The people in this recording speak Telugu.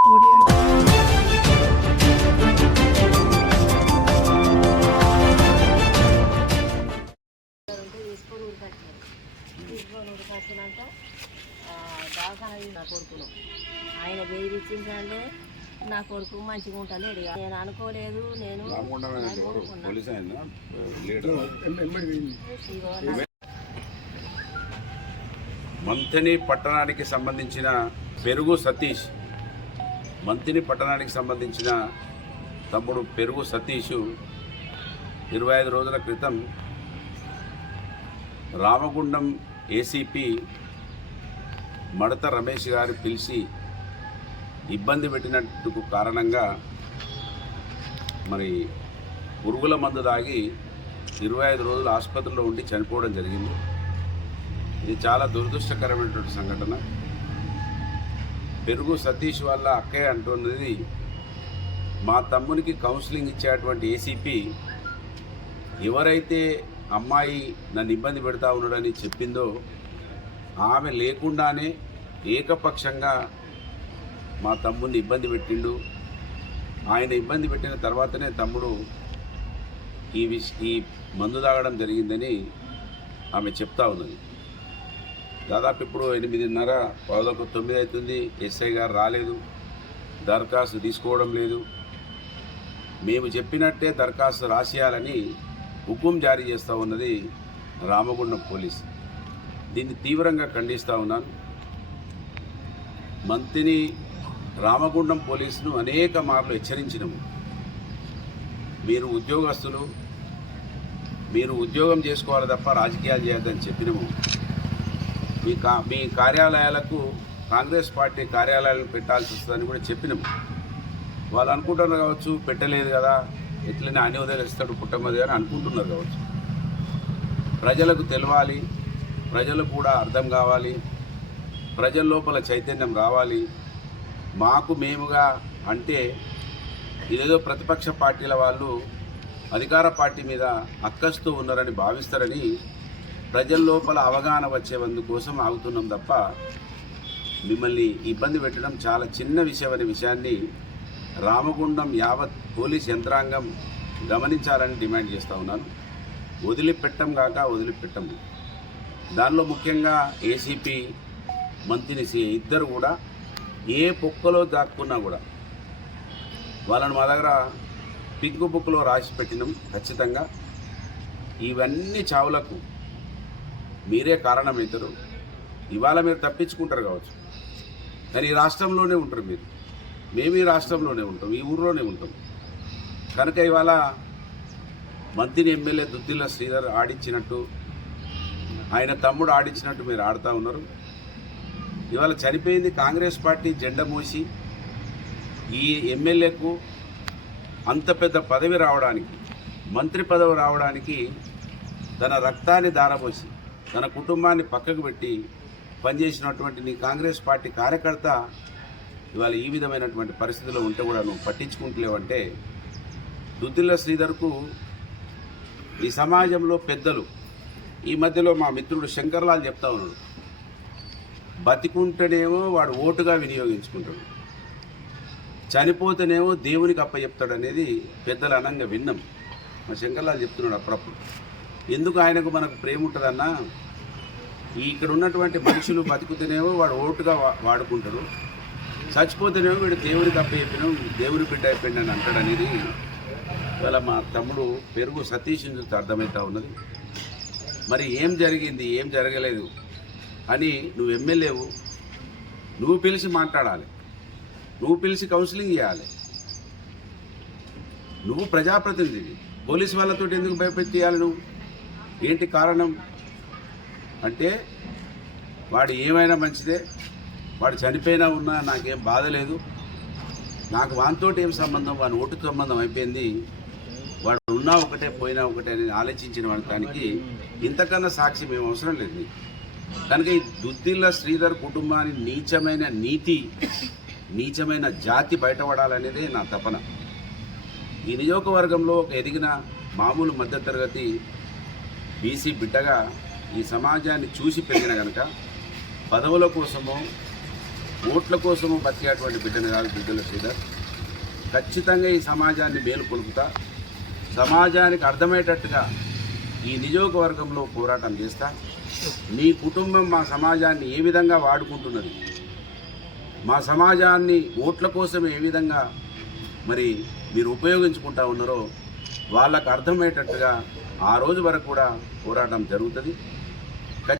నా కొడుకును ఆయన బెదిరించిందంటే నా కొడుకు మంచిగా ఉంటాడు. నేను అనుకోలేదు. నేను మంథని పట్టణానికి సంబంధించిన పెరుగు సతీష్, మంథని పట్టణానికి సంబంధించిన తమ్ముడు పెరుగు సతీష్ 25 రోజుల క్రితం రామగుండం ఏసీపీ మడత రమేష్ గారు పిలిచి ఇబ్బంది పెట్టినట్టుకు కారణంగా మరి పురుగుల మందు తాగి 25 రోజులు ఆసుపత్రిలో ఉండి చనిపోవడం జరిగింది. ఇది చాలా దురదృష్టకరమైనటువంటి సంఘటన. పెరుగు సతీష్ వాళ్ళ అక్కయ్య అంటున్నది, మా తమ్మునికి కౌన్సిలింగ్ ఇచ్చేటువంటి ఏసీపీ ఎవరైతే అమ్మాయి నన్ను ఇబ్బంది పెడతా ఉన్నాడని చెప్పిందో ఆమె లేకుండానే ఏకపక్షంగా మా తమ్ముడిని ఇబ్బంది పెట్టిండు. ఆయన ఇబ్బంది పెట్టిన తర్వాతనే తమ్ముడు ఈ మందు తాగడం జరిగిందని ఆమె చెప్తా ఉన్నది. దాదాపు ఇప్పుడు 8:30 9 అవుతుంది. ఎస్ఐ గారు రాలేదు, దరఖాస్తు తీసుకోవడం లేదు. మేము చెప్పినట్టే దరఖాస్తు రాసేయాలని హుకుం జారీ చేస్తూ ఉన్నది రామగుండం పోలీసు. దీన్ని తీవ్రంగా ఖండిస్తూ ఉన్నాను. మంత్రిని రామగుండం పోలీసును అనేక మార్లు హెచ్చరించినము. మీరు ఉద్యోగస్తులు, మీరు ఉద్యోగం చేసుకోవాలి తప్ప రాజకీయాలు చేయొద్దని చెప్పినము. మీ కార్యాలయాలకు కాంగ్రెస్ పార్టీ కార్యాలయాలను పెట్టాల్సి వస్తుందని కూడా చెప్పినాము. వాళ్ళు అనుకుంటున్నారు కావచ్చు, పెట్టలేదు కదా ఎట్లనే అన్ని వదిలేస్తాడు పుట్టమది అని అనుకుంటున్నారు కావచ్చు. ప్రజలకు తెలవాలి, ప్రజలకు కూడా అర్థం కావాలి, ప్రజల లోపల చైతన్యం రావాలి. మాకు మేముగా అంటే ఇదేదో ప్రతిపక్ష పార్టీల వాళ్ళు అధికార పార్టీ మీద అక్కస్తూ ఉన్నారని భావిస్తారని ప్రజల లోపల అవగాహన వచ్చేందుకోసం ఆగుతున్నాం తప్ప మిమ్మల్ని ఇబ్బంది పెట్టడం చాలా చిన్న విషయం అనే విషయాన్ని రామగుండం యావత్ పోలీస్ యంత్రాంగం గమనించాలని డిమాండ్ చేస్తూ ఉన్నాను. వదిలిపెట్టము. దానిలో ముఖ్యంగా ఏసీపీ, మంత్రి ఇద్దరు కూడా ఏ బుక్కలో దాక్కున్నా కూడా వాళ్ళని మా దగ్గర పింక్ బుక్లో రాసి పెట్టినాం. ఖచ్చితంగా ఇవన్నీ చావులకు మీరే కారణమవుతారు. ఇవాళ మీరు తప్పించుకుంటారు కావచ్చు, కానీ ఈ రాష్ట్రంలోనే ఉంటారు మీరు. మేము ఈ రాష్ట్రంలోనే ఉంటాం, ఈ ఊరిలోనే ఉంటాం. కనుక ఇవాళ మంత్రి ఎమ్మెల్యే దుద్దిల్ల శ్రీధర్ ఆడించినట్టు, ఆయన తమ్ముడు ఆడించినట్టు మీరు ఆడుతూ ఉన్నారు. ఇవాళ చనిపోయింది కాంగ్రెస్ పార్టీ జెండా మోసి ఈ ఎమ్మెల్యేకు అంత పెద్ద పదవి రావడానికి, మంత్రి పదవి రావడానికి తన రక్తాన్ని దారపోసి తన కుటుంబాన్ని పక్కకు పెట్టి పనిచేసినటువంటి నీ కాంగ్రెస్ పార్టీ కార్యకర్త ఇవాళ ఈ విధమైనటువంటి పరిస్థితిలో ఉంటే కూడా నువ్వు పట్టించుకుంటలేవంటే దుద్దిల్ల శ్రీధర్కు ఈ సమాజంలో పెద్దలు, ఈ మధ్యలో మా మిత్రుడు శంకర్లాల్ చెప్తా ఉన్నాడు, బతికుంటేనేమో వాడు ఓటుగా వినియోగించుకుంటాడు, చనిపోతేనేమో దేవునికి అప్పచెప్తాడు అనేది పెద్దలు అనంగా విన్నాం. మా శంకర్లాల్ చెప్తున్నాడు అప్పుడప్పుడు. ఎందుకు ఆయనకు మనకు ప్రేమ ఉంటుందన్నా, ఇక్కడ ఉన్నటువంటి మనుషులు బతుకుతేనేమో వాడు ఓటుగా వాడుకుంటాడు, చచ్చిపోతేనేమో వీడు దేవునికి అప్పచెప్పినాం, దేవుని బిడ్డ అయిపోయిందని అంటాడు అనేది ఇవాళ మా తమ్ముడు పెరుగు సతీష్ నుంచి అర్థమవుతా ఉన్నది. మరి ఏం జరిగింది, ఏం జరగలేదు అని నువ్వు ఎమ్మెల్యేవు, నువ్వు పిలిచి మాట్లాడాలి, నువ్వు పిలిచి కౌన్సిలింగ్ చేయాలి. నువ్వు ప్రజాప్రతినిధివి, పోలీసు వాళ్ళతో ఎందుకు భయపెట్టేయాలి? నువ్వు ఏంటి కారణం అంటే వాడు ఏమైనా మంచిదే, వాడు చనిపోయినా ఉన్నా నాకేం బాధ లేదు, నాకు వానితోటి ఏం సంబంధం, వాని ఓటు సంబంధం అయిపోయింది, వాడు ఉన్నా ఒకటే పోయినా ఒకటే అని ఆలోచించిన వాళ్ళకి ఇంతకన్నా సాక్షి మేము అవసరం లేదు. కనుక ఈ దుద్దిల్ల శ్రీధర్ కుటుంబాన్ని నీచమైన నీతి, నీచమైన జాతి బయటపడాలనేదే నా తపన. ఈ నియోజకవర్గంలో ఒక ఎదిగిన మామూలు మధ్యతరగతి బీసీ బిడ్డగా ఈ సమాజాన్ని చూసి పెరిగిన కనుక పదవుల కోసమో ఓట్ల కోసము బతికేటువంటి బిడ్డను కాదు బిడ్డల శ్రీధర్. ఖచ్చితంగా ఈ సమాజాన్ని మేలుకొలుపుతా, సమాజానికి అర్థమయ్యేటట్టుగా ఈ నియోజకవర్గంలో పోరాటం చేస్తా. మీ కుటుంబం మా సమాజాన్ని ఏ విధంగా వాడుకుంటున్నది, మా సమాజాన్ని ఓట్ల కోసం ఏ విధంగా మరి మీరు ఉపయోగించుకుంటా ఉన్నారో వాళ్ళకు అర్థమయ్యేటట్టుగా ఆ రోజు వరకు కూడా పోరాటం జరుగుతుంది.